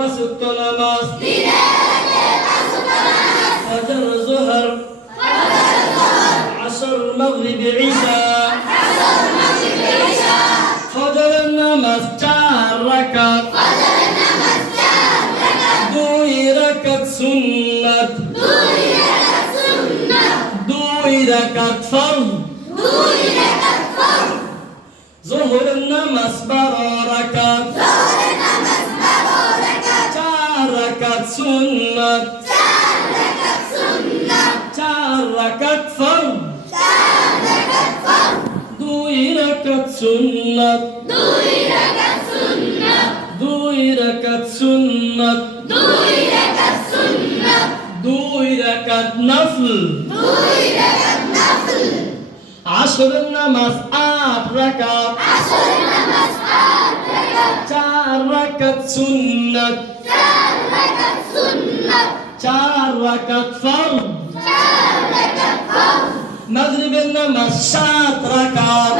পাঁচ ওয়াক্ত নামাজ ফজর যোহর আসর মাগরিব ঈশা ফজরের নামাজ 4 রাকাত 2 রাকাত সুন্নাত 2 রাকাত ফরজ যোহরের নামাজ 12 রাকাত 4 রাকাত সুন্নাত 4 রাকাত ফরজ 2 রাকাত সুন্নাত 2 রাকাত সুন্নাত 2 রাকাত নফল আসরের নামাজ 8 রাকাত 4 রাকাত সুন্নাত 4 রাকাত ফরজ মাগরিবের নামাজ 7 রাকাত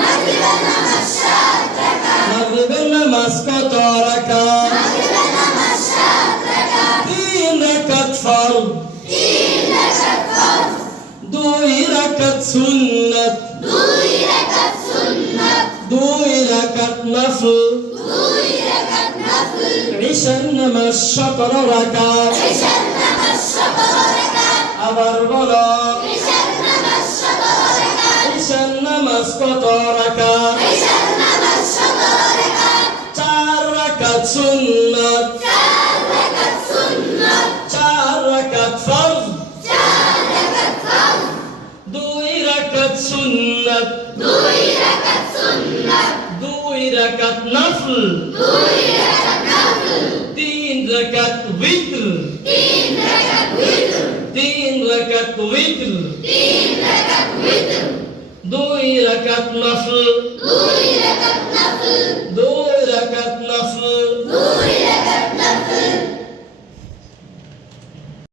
মাগরিবের নামাজ কত রাকাত 3 রাকাত ফরজ 2 রাকাত সুন্নাত 2 রাকাত নফল ঈশার নামাজ 17 রাকাত আবার বলো ঈশার নামাজ কত রাকাত 4 রাকাত সুন্নাত 4 রাকাত ফরজ 2 রাকাত সুন্নাত 2 রাকাত নফল 3 রাকাত উইতর 3 রাকাত উইতর 2 রাকাত নফল 2